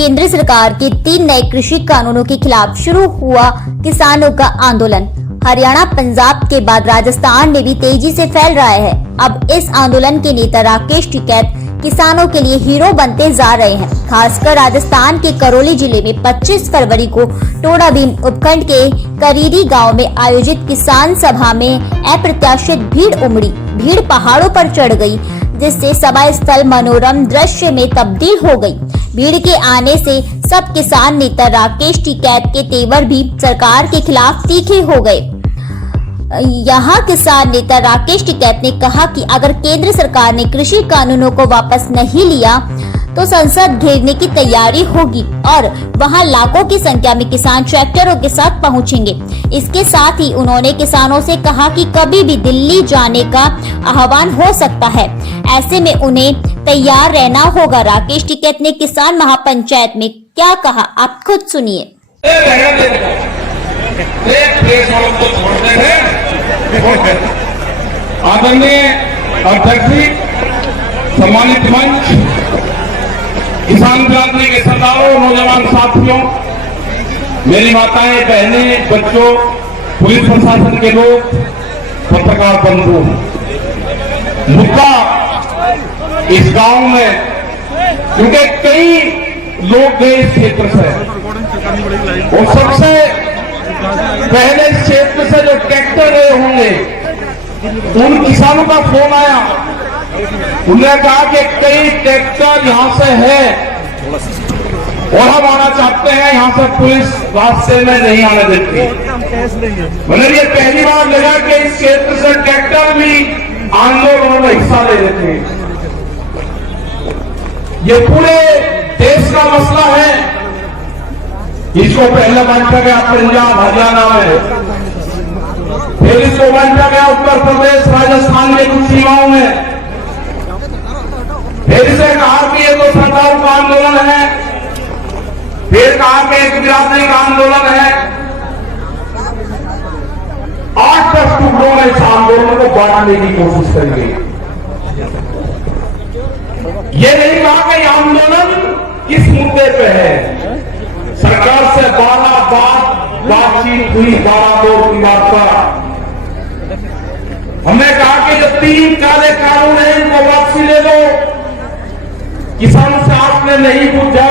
केंद्र सरकार के 3 नए कृषि कानूनों के खिलाफ शुरू हुआ किसानों का आंदोलन। हरियाणा, पंजाब के बाद राजस्थान में भी तेजी से फैल रहा है। अब इस आंदोलन के नेता राकेश टिकैत किसानों के लिए हीरो बनते जा रहे हैं। खासकर राजस्थान के करौली जिले में 25 फरवरी को टोडाभीम उपखंड के करीरी गांव में आयोजित किसान सभा में अप्रत्याशित भीड़ उमड़ी। भीड़ पहाड़ों पर चढ़ गई, जिससे सभा स्थल मनोरम दृश्य में तब्दील हो गई। भीड़ के आने से सब किसान नेता राकेश टिकैत के तेवर भी सरकार के खिलाफ तीखे हो गए। यहाँ किसान नेता राकेश टिकैत ने कहा कि अगर केंद्र सरकार ने कृषि कानूनों को वापस नहीं लिया तो संसद घेरने की तैयारी होगी और वहां लाखों की संख्या में किसान ट्रैक्टरों के साथ पहुंचेंगे। इसके साथ ही उन्होंने किसानों से कहा कि कभी भी दिल्ली जाने का आह्वान हो सकता है, ऐसे में उन्हें तैयार रहना होगा। राकेश टिकैत ने किसान महापंचायत में क्या कहा, आप खुद सुनिए। आदरणीय अध्यक्ष जी, सम्मानित मंच, किसान बिरादरी के सरदारों, नौजवान साथियों, मेरी माताएं, बहनें, बच्चों, पुलिस प्रशासन के लोग, पत्रकार बंधु, मुद्दा इस गांव में, क्योंकि कई लोग गए इस क्षेत्र से और सबसे पहले इस क्षेत्र से जो ट्रैक्टर गए होंगे उन किसानों का फोन आया। उन्होंने कहा कि कई ट्रैक्टर यहां से है और हम आना चाहते हैं, यहां से पुलिस रास्ते में नहीं आने देती। मतलब ये पहली बार लगा कि इस क्षेत्र से ट्रैक्टर भी आंदोलन में हिस्सा ले लेते हैं। ये पूरे देश का मसला है। इसको पहले बांटा गया पंजाब, हरियाणा में, फिर इसको बांटा गया उत्तर प्रदेश, राजस्थान के कुछ सीमाओं में, फिर इसे कहा कि ये तो सरकार का आंदोलन है, फिर कहा कि एक बिरादरी का आंदोलन है। 8-10 टुकड़ों में इस आंदोलन को बांटने की कोशिश करेंगे। ये नहीं कहा कि आंदोलन किस मुद्दे पे है। सरकार से 12 बार बातचीत हुई, 12 दौर की वार्ता। हमने कहा कि जो 3 काले कानून है इनको वापसी ले लो। किसान से आपने नहीं पूछा।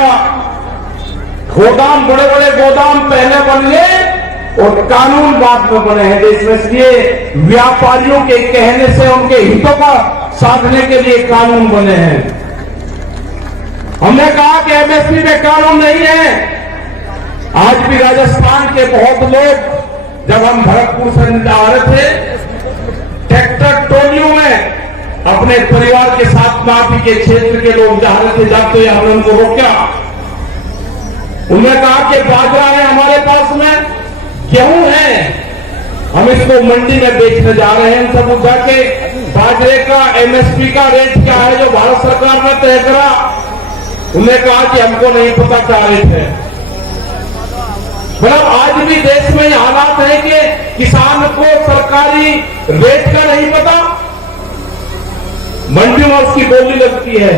गोदाम, बड़े बड़े गोदाम पहले बन गए और कानून बाद में बने हैं देश में, इसलिए व्यापारियों के कहने से उनके हितों का साधने के लिए कानून बने हैं। हमने कहा कि एमएसपी में कानून नहीं है। आज भी राजस्थान के बहुत लोग, जब हम भरतपुर से आ रहे थे, ट्रैक्टर टोलियों में अपने परिवार के साथ नापी के क्षेत्र के लोग जा रहे थे, जाते हुए हमने उनको रोका। उन्होंने कहा कि बाजरा है हमारे पास में, गेहूं है, हम इसको मंडी में बेचने जा रहे हैं। सब पूछा कि बाजरे का एमएसपी का रेट क्या है जो भारत सरकार ने तय करा। उन्होंने कहा कि हमको नहीं पता क्या रेट है। मतलब आज भी देश में ये हालात है कि किसान को सरकारी रेट का नहीं पता। मंडी में उसकी बोली लगती है।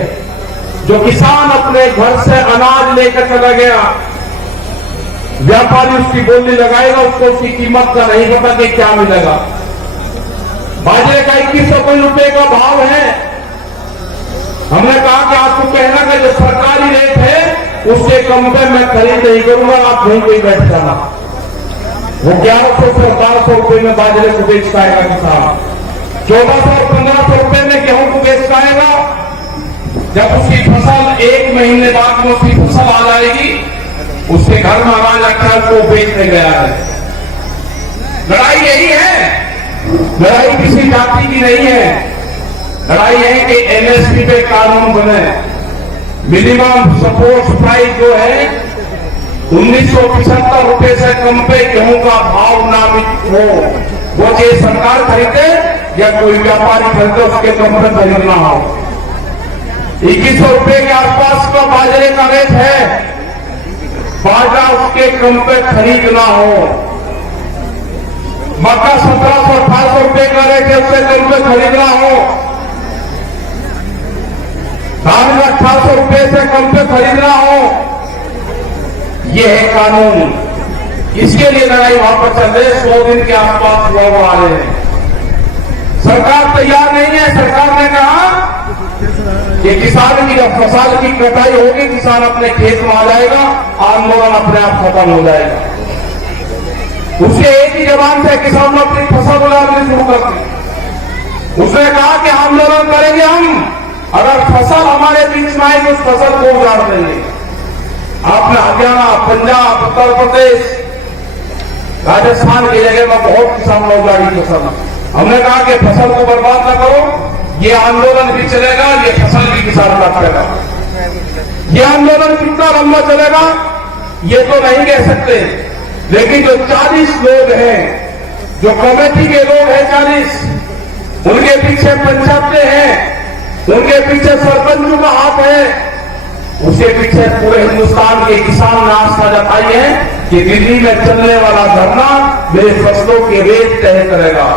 जो किसान अपने घर से अनाज लेकर चला गया, व्यापारी उसकी बोली लगाएगा, उसको उसकी कीमत का नहीं पता कि क्या मिलेगा। बाजरे का 2100 रुपए का भाव है। हमने कहा कि आपको कहना कि जो सरकारी रेट है उससे कम पे मैं खरीद नहीं करूंगा, आप वहीं पे बैठ जाना। वो 1100 से 1200 रुपए में बाजरे को बेच पाएगा किसान, 1400 और 1500 रुपए में गेहूं को बेच पाएगा। जब उसकी फसल 1 महीने बाद में उसकी फसल आ जाएगी, उसके घर में अनाज रखा उसको बेचने गया है। लड़ाई यही है, लड़ाई किसी जाति की नहीं है। लड़ाई है कि एमएसपी पे कानून बने। मिनिमम सपोर्ट प्राइस जो है 1975 रुपए से कम पे गेहूं का भाव नामित हो, वो चाहे सरकार खरीदे या कोई व्यापारी खरीदे, उसके कम पे खरीदना हो। 2100 रुपए के आसपास का बाजरे का रेट है, बाजरा उसके कम पे खरीदना हो। मक्का 1700-1800 रुपए का रेट है, उससे कम पे खरीदना हो। धान 1800 रुपए से कम पे खरीदना हो। ये है कानून। इसके लिए लड़ाई वहां पर चल रही है। 100 दिन के आसपास लोग आ रहे हैं। सरकार तैयार नहीं है। सरकार ने कहा कि किसान की जब फसल की कटाई होगी, किसान अपने खेत में आ जाएगा, आंदोलन अपने आप खत्म हो जाएगा। उसके एक ही जबान से किसान अपनी फसल उगानी शुरू कर दी। उसने कहा कि आंदोलन करेंगे हम, अगर फसल हमारे बीच में आएगी उस फसल को उजाड़ देंगे। आपने हरियाणा, पंजाब, उत्तर प्रदेश, राजस्थान की जगह में बहुत किसान ने उजाड़ी फसल। हमने कहा कि फसल को बर्बाद न करो, ये आंदोलन भी चलेगा, ये फसल भी किसान काटेगा। ये आंदोलन कितना लंबा चलेगा ये तो नहीं कह सकते, लेकिन जो 40 लोग हैं, जो कमेटी के लोग हैं 40, उनके पीछे पंचायतें हैं, उनके पीछे सरपंचों का हाथ है, उसके पीछे पूरे हिंदुस्तान के किसान ने आस्था जताई है कि दिल्ली में चलने वाला धरना मेरे फसलों के रेट तय करेगा।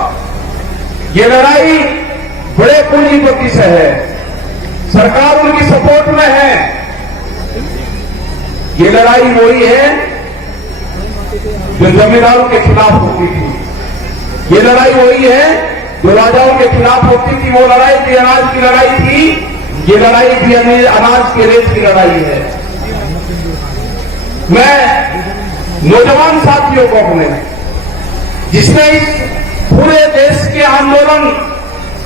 ये लड़ाई बड़े पूंजीपति से है, सरकार उनकी सपोर्ट में है। ये लड़ाई वही है जो जमींदारों के खिलाफ होती थी। ये लड़ाई वही है जो राजाओं के खिलाफ होती थी। वो लड़ाई भी अनाज की लड़ाई थी, ये लड़ाई भी अनाज के रेट की लड़ाई है। मैं नौजवान साथियों को अपने, जिसने इस पूरे देश के आंदोलन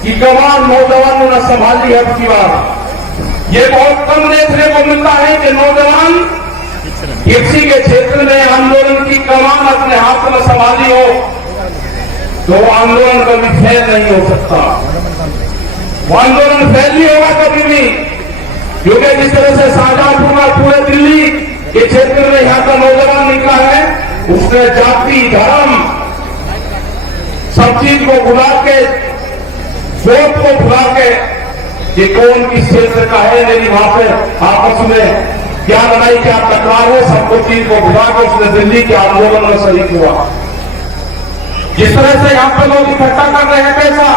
की कमान नौजवानों ने संभाली है, अब की बात ये बहुत कम देखने को मिलता है कि नौजवान किसी के क्षेत्र में आंदोलन की कमान अपने हाथ में संभाली हो, तो वो आंदोलन कभी फेल नहीं हो सकता। वो आंदोलन फेल नहीं होगा कभी भी, क्योंकि जिस तरह से शाहजहांपुर का पूरे दिल्ली के क्षेत्र में यहां का नौजवान निकला है, उसने जाति, धर्म, सब चीज को भुला के, सोच को भुला के, ये कौन किस क्षेत्र का है, मेरी वहां पे आपस में क्या लड़ाई, क्या टकराव है, सबको चीज को भुला के उसने दिल्ली के आंदोलन में शरीक हुआ। जिस तरह से यहां पर लोग इकट्ठा कर रहे हैं पैसा,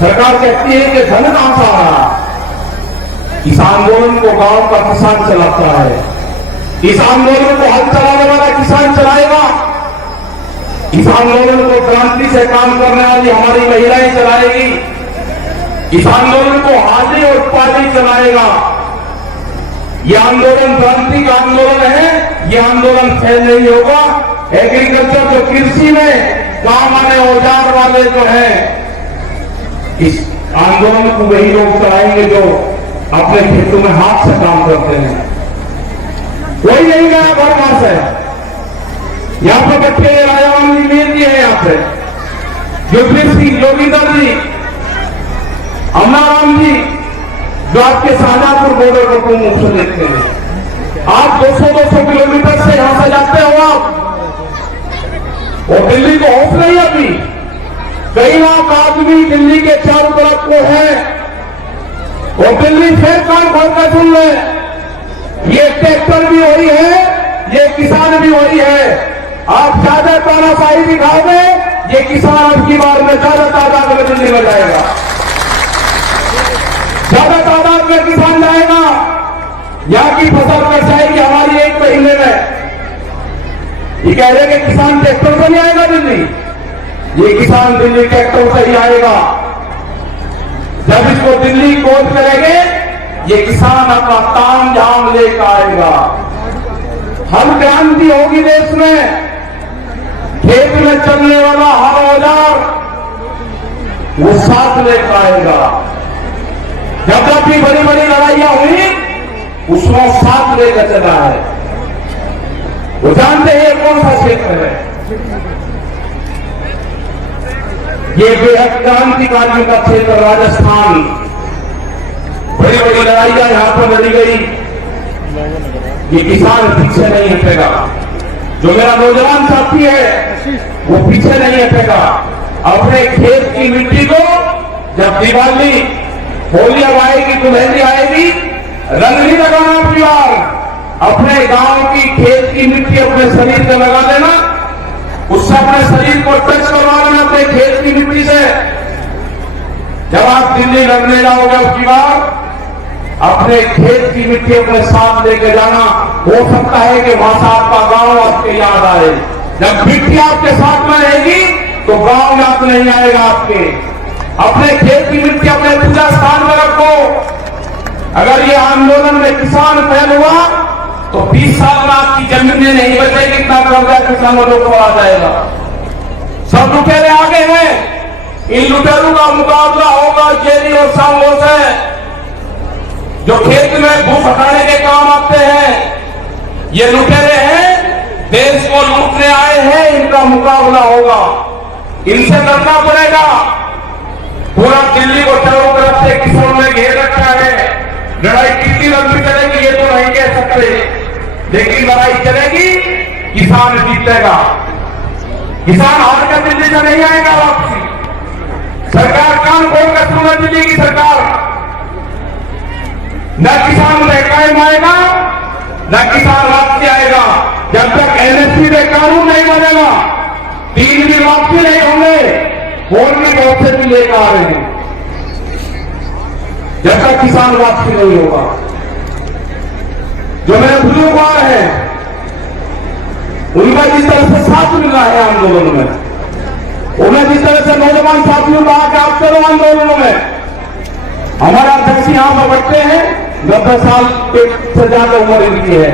सरकार कहती है कि धन कहां से आ रहा है। इस आंदोलन को गांव का किसान चलाता है। इस आंदोलन को हल चलाने वाला किसान चलाएगा। इस आंदोलन को क्रांति से काम करने वाली हमारी महिलाएं चलाएगी। इस आंदोलन को हाजी और पाजी चलाएगा। ये आंदोलन क्रांति का आंदोलन है। ये आंदोलन फेल नहीं होगा। एग्रीकल्चर जो कृषि में काम आने औजार वाले जो हैं, इस आंदोलन को वही लोग चलाएंगे जो अपने खेतों में हाथ से काम करते हैं। कोई नहीं गया घर वहां से। यहां पर बच्चे राजाराम जी मेल जी है, यहाँ पे युगवीर सिंह, जोगिंदर जी, अमनाराम जी, जो आपके शाहजहांपुर बॉर्डर को मुख से देखते हैं। आप 200-200 किलोमीटर से यहां से जाते हो आप, और दिल्ली को होश नहीं अभी। कई लाख आदमी दिल्ली के चारों तरफ को है, और दिल्ली फिर कान खोल कर सुन ले, ये ट्रैक्टर भी वही है, ये किसान भी वही है। आप ज्यादा तानाशाही दिखाओगे, ये किसान अब की बार में ज्यादा तादाद में दिल्ली में जाएगा, ज्यादा तादाद में किसान जाएगा। यहाँ की फसल कट जाएगी हमारी 1 महीने में। ये कह रहे कि किसान ट्रैक्टर से नहीं आएगा दिल्ली, ये किसान दिल्ली ट्रैक्टर से ही आएगा। जब इसको दिल्ली खोज करेंगे, ये किसान अपना ताम झाम लेकर आएगा। हर क्रांति होगी देश में। खेत में चलने वाला हर औजार वो साथ लेकर आएगा। जब जब भी बड़ी बड़ी लड़ाइयां हुई, उसमें साथ लेकर चला है। वो जानते हैं कौन सा क्षेत्र है। ये बेहद क्रांतिकारियों का क्षेत्र राजस्थान। बड़ी बड़ी लड़ाइयां यहां पर लड़ी गई। ये किसान पीछे नहीं हटेगा। जो मेरा नौजवान साथी है वो पीछे नहीं हटेगा। अपने खेत की मिट्टी को जब दिवाली, होली अब आएगी, दुल्हनी आएगी, रंग नहीं लगाना अपनी बार। अपने गांव की खेत की मिट्टी अपने शरीर पे लगा देना, उससे अपने शरीर को टच करवा लेना अपने खेत की मिट्टी से। जब आप दिल्ली लड़ने जाओगे उसकी बार, अपने खेत की मिट्टी अपने साथ लेके जाना। हो सकता है कि वहां से आपका गांव आपके याद आए। जब मिट्टी आपके साथ में रहेगी तो गांव याद नहीं आएगा आपके। अपने खेत की मिट्टी अपने पूजा स्थान में रखो। अगर ये आंदोलन में किसान फैल हुआ तो 20 साल में आपकी जमीनें नहीं बचेगी, इतना कर्जा किसानों को आ जाएगा। सब लुटेरे आगे हैं, इन लुटेरों का मुकाबला होगा जेरी और सांगों से, जो खेत में भूख हटाने के काम आते हैं। ये लुटेरे हैं, देश को लूटने आए हैं, इनका मुकाबला होगा, इनसे लड़ना पड़ेगा। पूरा दिल्ली को चारों तरफ से किसानों ने घेर रखा है। लड़ाई कितनी लंबी चलेगी ये तो नहीं कह सकते, लेकिन लड़ाई चलेगी, किसान जीतेगा। किसान हार कर दिल्ली से नहीं आएगा वापसी। सरकार कान खोल कर सुनना, दिल्ली की सरकार न किसान कायम आएगा न किसान वापसी आएगा। जब तक एनएसपी में कानून नहीं बनेगा 3 दिन वापसी नहीं होंगे। और भी बहुत से भी लेकर आ रहे हैं, जब तक किसान वापसी नहीं होगा। जो मेरे बुजुर्ग हैं उनका जिस तरह से साथ मिल रहा है आंदोलन में, उन्हें जिस तरह से नौजवान साथियों कहा कि आप चलो आंदोलनों में। हमारा अध्यक्ष यहां पर बैठते हैं, 90 साल से ज्यादा उम्र इनकी है।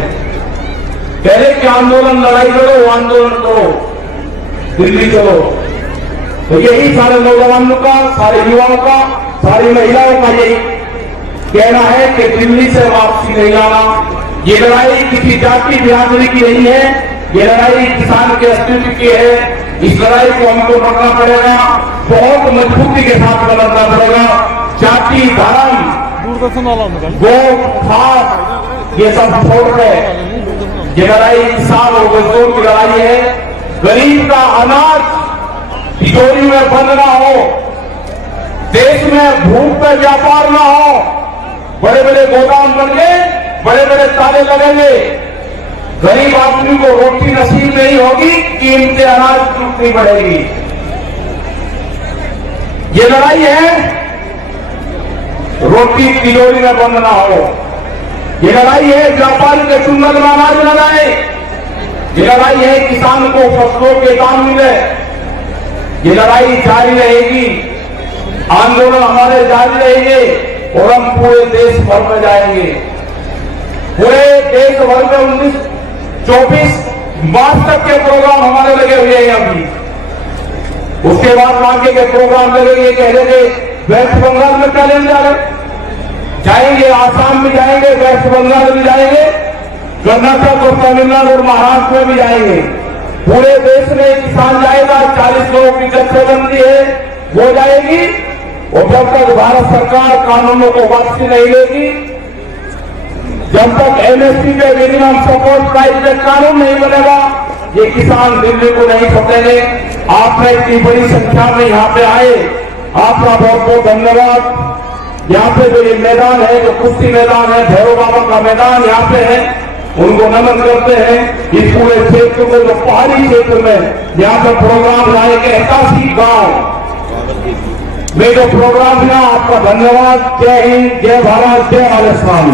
कह रहे कि आंदोलन लड़ाई करो, आंदोलन करो, दिल्ली चलो। तो यही सारे नौजवानों का, सारे युवाओं का, सारी महिलाओं का यही कहना है कि दिल्ली से वापसी नहीं आना। ये लड़ाई किसी जाति बिरादरी की नहीं है, ये लड़ाई किसान के अस्तित्व की है। इस लड़ाई को हमको लड़ना पड़ेगा, बहुत मजबूती के साथ लड़ना पड़ेगा। जाति, धर्म, गो, खास ये सब छोड़ कर ये लड़ाई किसान और मजदूर की लड़ाई है। गरीब का अनाज तिजोरी में बंद ना हो, देश में भूख पे व्यापार ना हो, बड़े बड़े गोदाम बनेंगे, बड़े बड़े ताले लगेंगे, गरीब आदमी को रोटी नसीब नहीं होगी, कीमतें अनाज की उतनी बढ़ेगी। ये लड़ाई है रोटी तिजोरी में बंद ना हो। ये लड़ाई है व्यापारी के सुन्नत में अनाज न जाए। ये लड़ाई है किसान को फसलों के दाम मिले। ये लड़ाई जारी रहेगी, आंदोलन हमारे जारी रहेंगे और हम पूरे देश भर में जाएंगे। पूरे देश भर में 24 मार्च तक के प्रोग्राम हमारे लगे हुए हैं अभी। उसके बाद आगे के प्रोग्राम लगेंगे। कह रहे थे वेस्ट बंगाल में चैलेंज जाएंगे, आसाम में जाएंगे, वेस्ट बंगाल में जाएंगे, कर्नाटक और तमिलनाडु और महाराष्ट्र में भी जाएंगे। पूरे देश में किसान जाएगा। 40 लोगों की जत्थेबंदी है, वो जाएगी। और जब तक भारत सरकार कानूनों को वापसी नहीं लेगी, जब तक एमएसपी पे मिनिमम सपोर्ट प्राइस में कानून नहीं बनेगा, ये किसान दिल्ली को नहीं छोड़ेंगे। आपने इतनी बड़ी संख्या में यहाँ पे आए, आपका बहुत बहुत धन्यवाद। यहाँ पे जो ये मैदान है, जो कुश्ती मैदान है, भैरव बाबा का मैदान यहाँ पे है, उनको नमन करते हैं। इस पूरे क्षेत्र में, जो पहाड़ी क्षेत्र में यहाँ पे प्रोग्राम लाए के 81 गांव में जो प्रोग्राम था, आपका धन्यवाद। जय हिंद, जय भारत, जय राजस्थान।